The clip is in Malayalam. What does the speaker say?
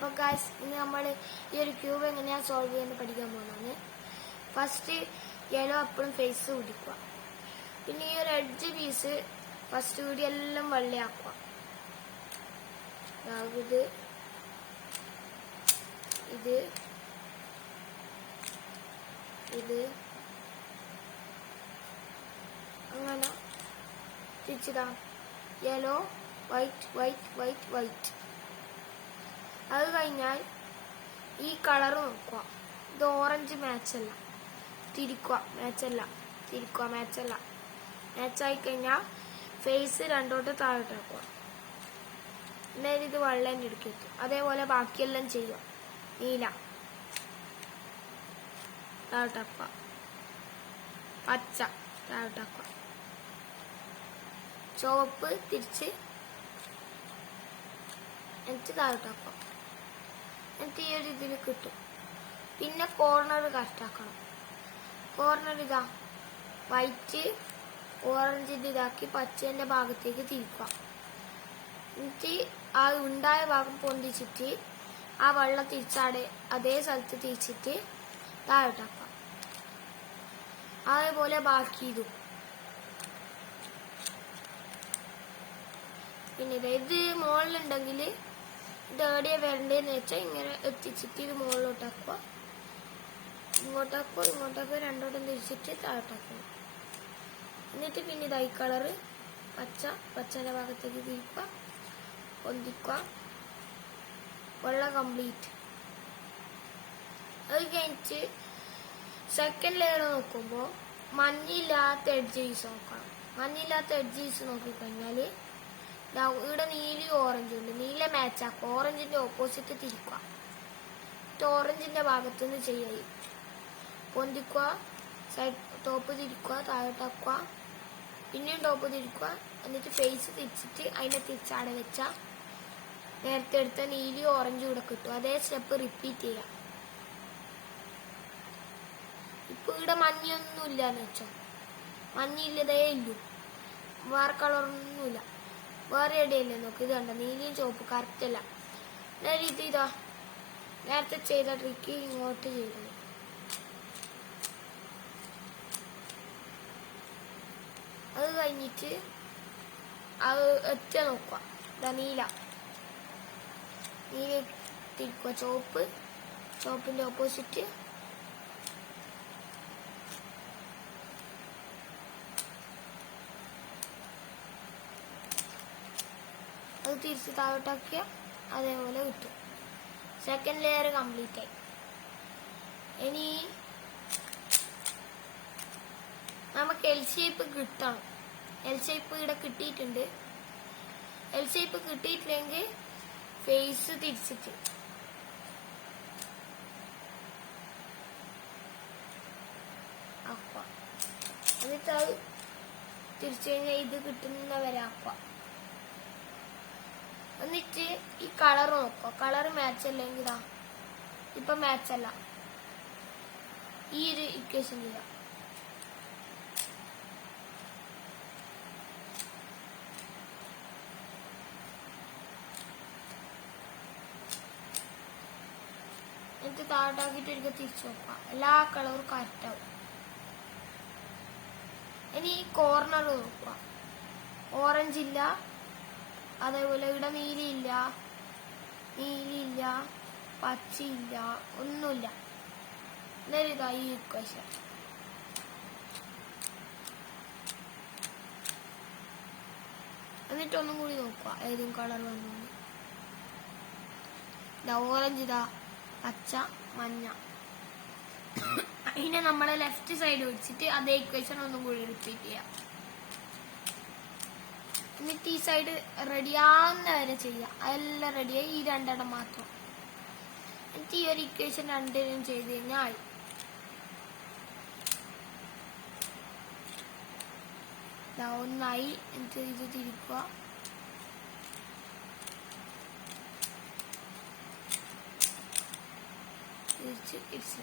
അപ്പോൾ ഗായ്സ് ഇന്ന് നമ്മൾ ഈ ഒരു ക്യൂബ് എങ്ങനെയാണ് സോൾവ് ചെയ്യാൻ പഠിക്കാൻ പോകുന്നത്. ഫസ്റ്റ് യെല്ലോ എപ്പോഴും ഫേസ് പിടിക്കുക. പിന്നെ ഈ ഒരു എഡ്ജ് പീസ് ഫസ്റ്റ് കൂടി എല്ലാം വെള്ളയാക്കുക. ഇത് ഇത് ഇത് അങ്ങനെ തിരിച്ചിടാം. Yellow white white white white. അത് കഴിഞ്ഞാൽ ഈ കളർ നോക്കുക. ഇത് ഓറഞ്ച് മാച്ചല്ല, തിരിക്കുക മാച്ചല്ല, തിരിക്കുക മാച്ചല്ല. മാച്ചായി കഴിഞ്ഞാൽ ഫേസ് രണ്ടോട്ട് താഴോട്ട് വെക്കുക. എന്നാലും ഇത് വെള്ളം എടുക്കത്തു. അതേപോലെ ബാക്കിയെല്ലാം ചെയ്യുക. നീല താഴോട്ടാക്കുക, പച്ച താഴോട്ടാക്കുക, ചുവപ്പ് തിരിച്ച് എന്നിട്ട് താഴോട്ടാക്കുക. എന്നിട്ട് ഈ ഒരു ഇതിൽ കിട്ടും. പിന്നെ കോർണർ കറക്റ്റാക്കണം. കോർണർ ഇതാ വൈറ്റ് ഓറഞ്ചിൻ്റെ ഇതാക്കി പച്ചേൻ്റെ ഭാഗത്തേക്ക് തിരിക്കുക. എന്നിട്ട് ആ ഉണ്ടായ ഭാഗം പൊന്തിച്ചിട്ട് ആ വെള്ളം തിരിച്ചാടെ അതേ സ്ഥലത്ത് തിരിച്ചിട്ട് താഴോട്ടാക്കുക. അതേപോലെ ബാക്കി ഇതും. പിന്നെ ഇത് മുകളിലുണ്ടെങ്കിൽ ഇത് എവിടെയാണ് വരണ്ടതെന്ന് വെച്ചാൽ ഇങ്ങനെ എത്തിച്ചിട്ട് ഇത് മുകളിലോട്ടാക്കുക. ഇങ്ങോട്ടാക്കുക, ഇങ്ങോട്ടാക്കുക, രണ്ടോട്ടും തിരിച്ചിട്ട് താഴോട്ടാക്കുക. എന്നിട്ട് പിന്നെ ഇതായി കളറ് പച്ച, പച്ചൻ്റെ ഭാഗത്തേക്ക് തിരിക്കുക, പൊന്തിക്കുക, വെള്ളം കംപ്ലീറ്റ്. അത് കഴിഞ്ഞിട്ട് സെക്കൻഡ് ലെയർ നോക്കുമ്പോൾ മഞ്ഞില്ലാത്ത എഡ്ജ് പീസ് നോക്കണം. മഞ്ഞില്ലാത്ത എഡ്ജ് പീസ് നോക്കിക്കഴിഞ്ഞാൽ ഇവിടെ നീല ഓറഞ്ച് ഉണ്ട്. നീല മാച്ചാക്കുക. ഓറഞ്ചിന്റെ ഓപ്പോസിറ്റ് തിരിക്കുക. ഓറഞ്ചിന്റെ ഭാഗത്തുനിന്ന് ചെയ്യായി പൊന്തിക്കുക, സൈഡ് ടോപ്പ് തിരിക്കുക, താഴോട്ടാക്കുക, പിന്നെയും ടോപ്പ് തിരിക്കുക. എന്നിട്ട് ഫേസ് തിരിച്ചിട്ട് അതിനെ തിരിച്ചാടെ വെച്ചാൽ നേരത്തെ എടുത്ത നീലി ഓറഞ്ച് കൂടെ കിട്ടും. അതേ സ്റ്റെപ്പ് റിപ്പീറ്റ് ചെയ്യാം. ഇപ്പൊ ഇവിടെ മഞ്ഞൊന്നുമില്ല എന്ന് വെച്ചോ, മഞ്ഞില്ലതേ ഇല്ലു, വേറെ കളറൊന്നുമില്ല, വേറെ എവിടെയല്ലേ നോക്ക്. ഇത് കണ്ട നീലയും ചുവപ്പ് കറക്റ്റ് അല്ല. നേരെ ഇത് ഇതാ നേരത്തെ ചെയ്ത ട്രിക്ക് ഇങ്ങോട്ട് ചെയ്തത്. അത് കഴിഞ്ഞിട്ട് അത് ഒറ്റ നോക്കുക. ഇതാ നീല, നീല തിരിക്കുക. ചുവപ്പ്, ചുവപ്പിന്റെ ഓപ്പോസിറ്റ്, അത് തിരിച്ച് താഴോട്ടാക്കിയ അതേപോലെ കിട്ടും. സെക്കൻഡ് ലെയർ കംപ്ലീറ്റ് ആയി. ഇനി നമുക്ക് എൽ ഷേപ്പ് കിട്ടണം. എൽ ഷേപ്പ് ഇവിടെ കിട്ടിയിട്ടുണ്ട്. എൽ ഷേപ്പ് കിട്ടിയിട്ടില്ലെങ്കിൽ ഫേസ് തിരിച്ചിട്ട് ആക്കുക. എന്നിട്ട് അത് തിരിച്ചു കഴിഞ്ഞാൽ ഇത് കിട്ടുന്നവരെ ആക്കുക. എന്നിട്ട് ഈ കളർ നോക്കുക. കളർ മാച്ച് അല്ലെങ്കിൽ ഇതാ ഇപ്പൊ മാച്ചല്ല, ഈ ഒരു ഇക്വേഷൻ ചെയ്യാം. എന്നിട്ട് താഴോട്ടാക്കിയിട്ട് ഒരിക്കൽ തിരിച്ചു നോക്കുക. എല്ലാ കളറും കറക്റ്റ് ആവും. ഇനി ഈ കോർണർ നോക്കുക. ഓറഞ്ച് ഇല്ല, അതേപോലെ ഇവിടെ നീലയില്ല, നീലയില്ല, പച്ചയില്ല, ഒന്നുമില്ല. നേരെ ഇതാ ഈ ഇക്വേഷൻ. എന്നിട്ടൊന്നും കൂടി നോക്കുക ഏതും കളർ വന്നു. ഇതാ ഓറഞ്ച്, ഇതാ പച്ച, മഞ്ഞ. അതിനെ നമ്മളെ ലെഫ്റ്റ് സൈഡ് വെച്ചിട്ട് അതേ ഇക്വേഷൻ ഒന്നും കൂടി റിപ്പീറ്റ് ചെയ്യാം. എന്നിട്ട് ഈ സൈഡ് റെഡിയാവുന്ന വരെ ചെയ്യാം. അതെല്ലാം റെഡിയായി. ഈ രണ്ടെണ്ണം മാത്രം. എന്നിട്ട് ഈ ഒരു ഇക്വേഷൻ രണ്ടിനും ചെയ്ത് കഴിഞ്ഞാൽ ഒന്നായി. എന്നിട്ട് ഇത് തിരിക്കുക, തിരിച്ച്